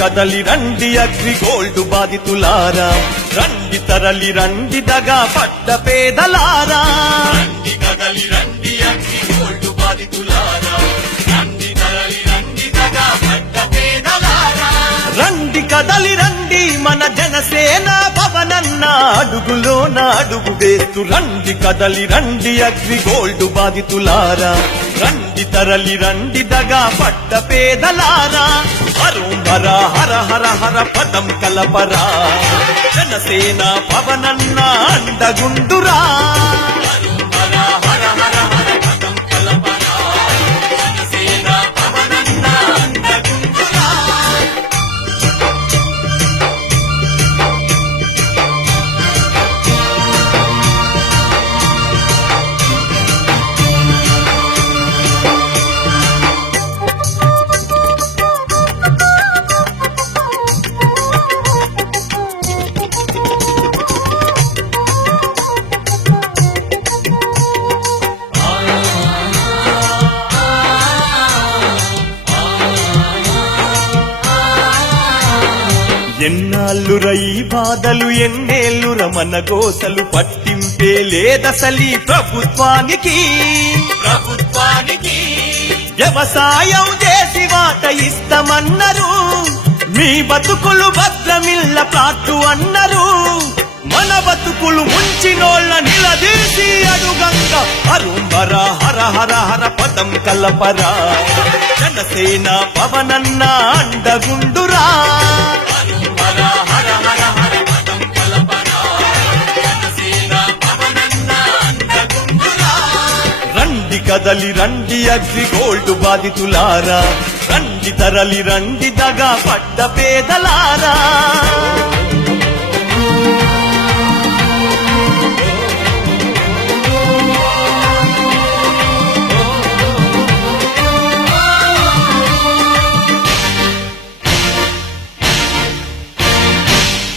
కదలి రండి అగ్రిగోల్డ్ బాధితులారా, రండి తరలి రండి దగా పడ్డ పేదలారా. రండి కదలి రండి అగ్రిగోల్డ్ బాధితులారా, రండి తరలి రండి దగా పడ్డ పేదలారా. రండి కదలి రండి మన జనసేన పవనన్న అడుగులోన అడుగు వేస్తూ, రండి కదలి రండి అగ్రిగోల్డ్ బాధితులారా, రండి తరలి రండి దగా పడ్డ పేదలారా. హరోంబర హర హర హర పదం కలపరా, జనసేన పవనన్న అండగుండురా. హరోంబర హర హర హర పదం కలపరా, జనసేన పవనన్న అండగుండురా. ఎన్నాళ్ళుర ఈ బాధలు, ఎన్నేళ్ళుర మన గోసలు, పట్టింపే లేదసలి ప్రభుత్వానికి. వ్యవసాయం చేసి వాట ఇస్తామన్నారు, మీ బతుకులు భద్రమిల్ల ప్లాట్లు అన్నారు. మన బతుకులు ముంచినోళ్ళ నిలదీసి అడుగంగా హరుంబర హర హర హర పదం కలపరా, జనసేన పవనన్న అండగుండురా. రండి కదలి రండి అగ్రిగోల్డ్ బాధితులారా, రండి తరలి రండి దగా పడ్డ పేదలారా.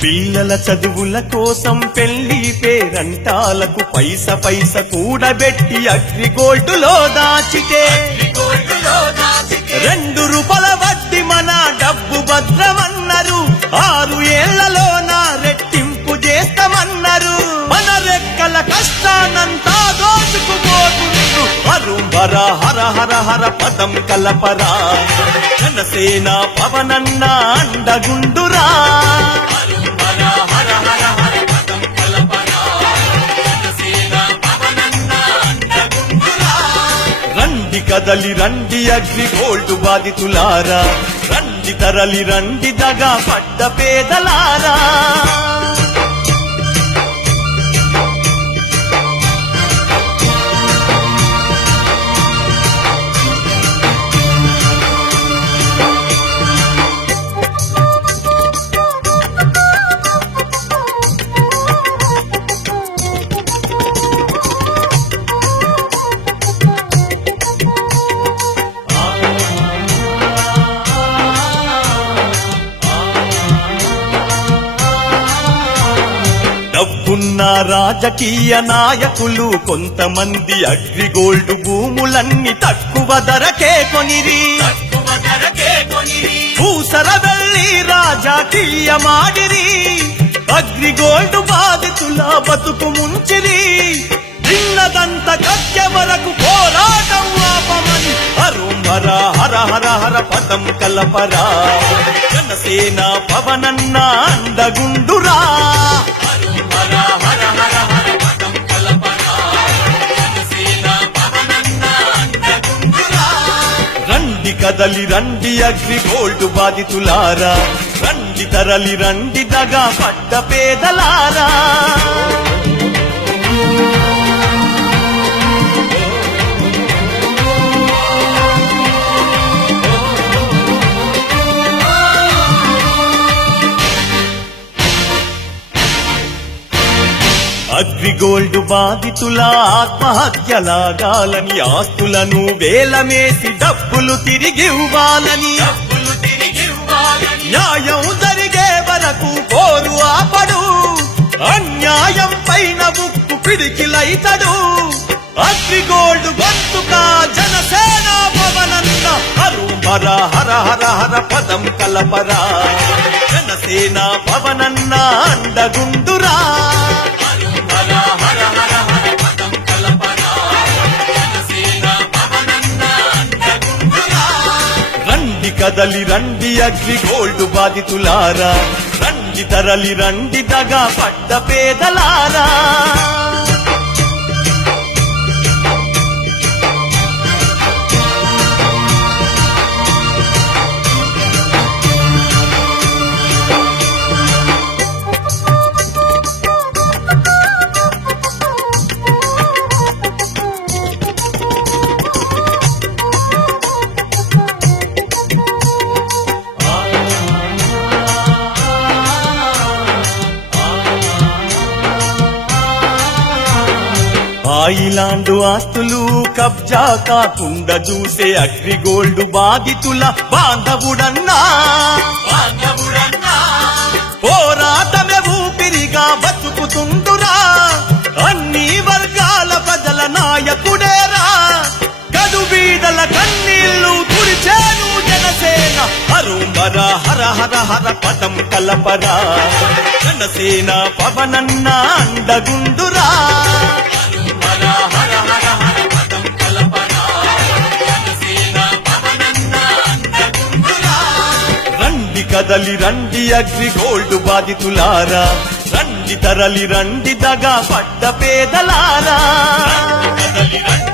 పిల్లల చదువుల కోసం పెళ్లి పేరంటాలకు పైస పైస కూడబెట్టి అగ్రిగోల్డ్ లో దాచితే, 2 రూపాయల వడ్డీ మన డబ్బు భద్రమన్నారు. 6 ఏళ్లలోన రెట్టింపు చేస్తామన్నారు. మన రెక్కల కష్టానంతా దోచుకుపోతుండ్రు. హరుంబర హర హర హర పదం కలపరా, జనసేన పవనన్న అండగుండురా. రండి కదలి రండి అగ్రిగోల్డ్ బాధితులారా, రండి తరలి రండి దగా పడ్డ పేదలారా. డబ్బున్న రాజకీయ నాయకులు కొంతమంది అగ్రిగోల్డ్ భూములన్నీ తక్కువ ధరకే కొనిరి. భూసర వెళ్ళి రాజకీయ మాడిరి, అగ్రిగోల్డ్ బాధితుల బతుకు ముంచిరి. నిన్నదంత కత్య వరకు పోరాటం ఆపమని హరుంబర హర హర హర పదం కలపరా, జనసేన పవనన్న అండగుండురా. రండి కదలి రండి అగ్రిగోల్డ్ బాధితులారా, రండి తరలి రండి దగా పడ్డ పేదలారా. అగ్రిగోల్డ్ బాధితుల ఆత్మహత్యలాగాలని, ఆస్తులను వేలమేసి డబ్బులు తిరిగివ్వాలని, న్యాయం జరిగే వరకు పోరు ఆపడు. అన్యాయం పైన ఉక్కు పిడికిలైతడు. అగ్రిగోల్డ్ గొంతుక జనసేన పవనన్న హరుంబర హర హర హర హర పదం కలపరా జనసేన పవనన్న అండగుండురా హర హర హర హర పదం కలపరా జనసేన పవనన్న అండగుండురా రండి కదలి రండి అగ్రి గోల్డ్ బాధితులారా రండి తరలి రండి దగా పడ్డ పేదలారా ఆయిలాండు ఆస్తులు కబ్జా కాకుండా చూసే అగ్రిగోల్డ్ బాధితుల బాంధవుడన్నా పోరాటమే ఊపిరిగా బతుకుతుండురా అన్ని వర్గాల ప్రజల నాయకుడేరా గడు బీదల కన్నీళ్లు తుడిచేను జనసేన హరుంబర హర హర హర పదం కలపరా జనసేన పవనన్న అండగుండురా రండి కదలి రండి అగ్రి గోల్డ్ బాధితులారా రండి తరలి రండి దగా పడ్డ పేదలారా కదలి రండి